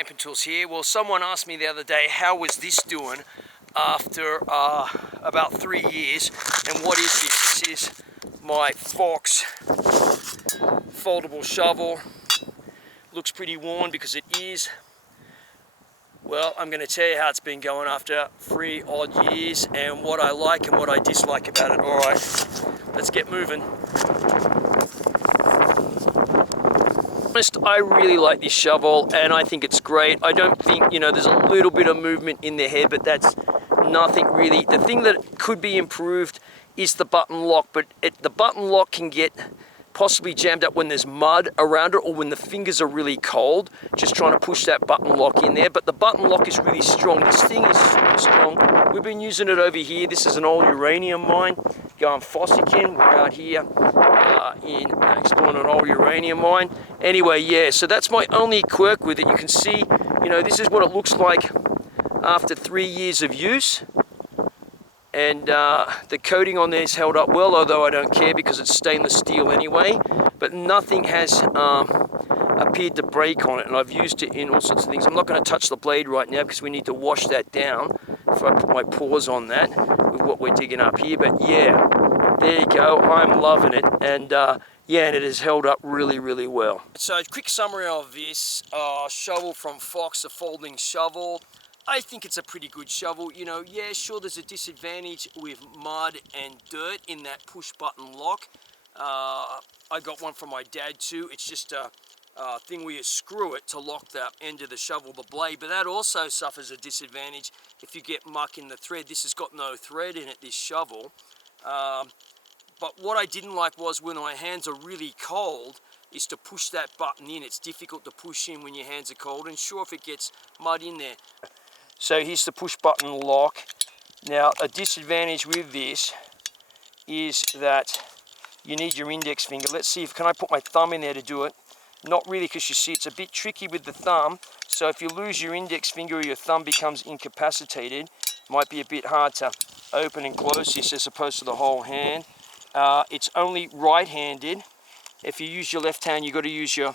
Camping tools here. Well, someone asked me the other day, how was this doing after about 3 years? And what is this? This is my Fox foldable shovel. Looks pretty worn because it is. Well, I'm going to tell you how it's been going after 3 odd years and what I like and what I dislike about it. Alright, let's get moving. I really like this shovel and I think it's great. I don't think, there's a little bit of movement in the head, but that's nothing really. The thing that could be improved is the button lock, but the button lock can get possibly jammed up when there's mud around it or when the fingers are really cold, just trying to push that button lock in there. But the button lock is really strong. This thing is super strong. We've been using it over here. This is an old uranium mine going fossicking. We're out here exploring an old uranium mine. Anyway, yeah, so that's my only quirk with it. You can see, this is what it looks like after 3 years of use. And the coating on there is held up well, although I don't care because it's stainless steel anyway. But nothing has appeared to break on it, and I've used it in all sorts of things. I'm not going to touch the blade right now because we need to wash that down if I put my paws on that with what we're digging up here. But yeah, there you go. I'm loving it, and yeah, and it has held up really, really well. So, quick summary of this shovel from Fox, a folding shovel. I think it's a pretty good shovel. Yeah, sure, there's a disadvantage with mud and dirt in that push button lock. I got one from my dad too. It's just a thing where you screw it to lock the end of the shovel, the blade, but that also suffers a disadvantage if you get muck in the thread. This has got no thread in it, this shovel. But what I didn't like was when my hands are really cold, is to push that button in. It's difficult to push in when your hands are cold, and sure, if it gets mud in there. So here's the push button lock. Now, a disadvantage with this is that you need your index finger. Let's see can I put my thumb in there to do it? Not really, because you see it's a bit tricky with the thumb. So if you lose your index finger or your thumb becomes incapacitated, it might be a bit hard to open and close this as opposed to the whole hand. It's only right-handed. If you use your left hand, you've got to use your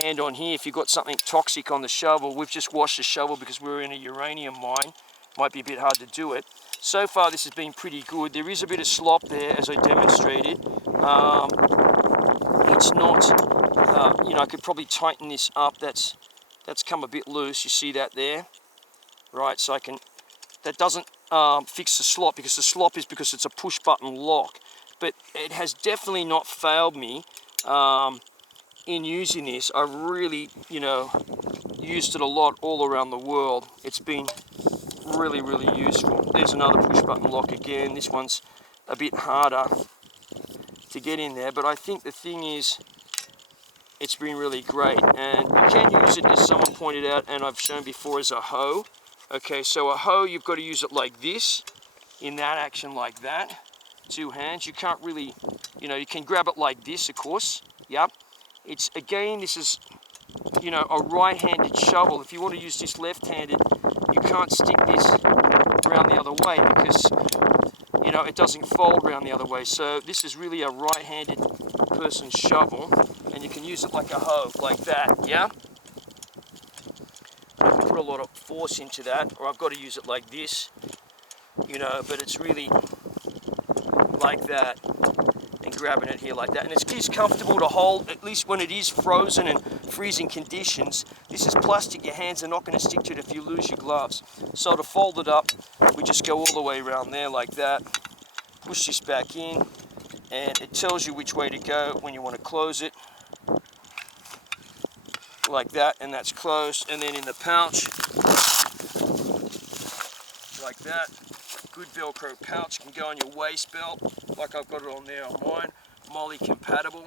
hand on here. If you've got something toxic on the shovel, we've just washed the shovel because we're in a uranium mine. Might be a bit hard to do it. So far this has been pretty good. There is a bit of slop there as I demonstrated. It's not, I could probably tighten this up. That's come a bit loose. You see that there? Right, so that doesn't fix the slop because the slop is because it's a push button lock. But it has definitely not failed me. In using this, I've really, used it a lot all around the world. It's been really, really useful. There's another push button lock again. This one's a bit harder to get in there, but I think the thing is, it's been really great. And you can use it, as someone pointed out, and I've shown before, as a hoe. Okay, so a hoe, you've got to use it like this, in that action like that. 2 hands. You can't really, you can grab it like this, of course. Yep. This is, a right-handed shovel. If you want to use this left-handed, you can't stick this around the other way because, it doesn't fold around the other way. So this is really a right-handed person's shovel, and you can use it like a hoe, like that, yeah? I can put a lot of force into that, or I've got to use it like this, but it's really like that. And grabbing it here like that, and it's comfortable to hold, at least when it is frozen and freezing conditions. This is plastic, your hands are not going to stick to it if you lose your gloves. So to fold it up, we just go all the way around there like that, push this back in, and it tells you which way to go when you want to close it, like that, and that's closed. And then in the pouch, like that. Good Velcro pouch, can go on your waist belt, like I've got it on there on mine, MOLLE compatible,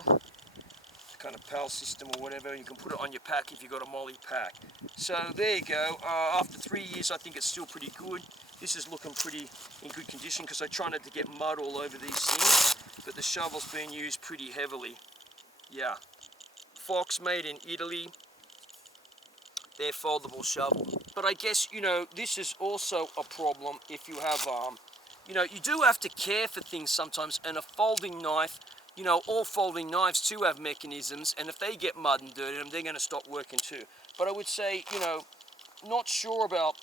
kind of PAL system or whatever. You can put it on your pack if you've got a MOLLE pack. So there you go. After 3 years, I think it's still pretty good. This is looking pretty in good condition because I try not to get mud all over these things, but the shovel's been used pretty heavily. Yeah. Fox, made in Italy. Their foldable shovel. But I guess, this is also a problem if you have, you do have to care for things sometimes, and a folding knife you know, all folding knives too have mechanisms, and if they get mud and dirt in them, they're going to stop working too. But I would say, you know, not sure about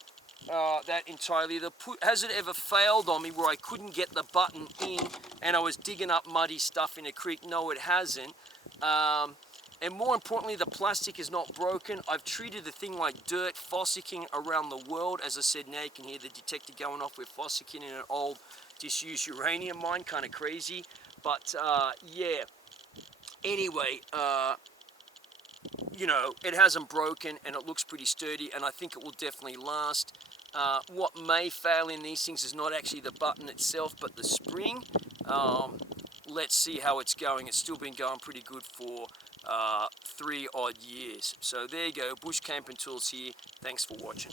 that entirely. Has it ever failed on me where I couldn't get the button in and I was digging up muddy stuff in a creek? No, it hasn't. And more importantly, the plastic is not broken. I've treated the thing like dirt, fossicking around the world. As I said, now you can hear the detector going off with fossicking in an old disused uranium mine, kind of crazy. But yeah, anyway, you know, it hasn't broken and it looks pretty sturdy, and I think it will definitely last. What may fail in these things is not actually the button itself, but the spring. Let's see how it's going. It's still been going pretty good for 3 odd years. So there you go, bush camping tools here. Thanks for watching.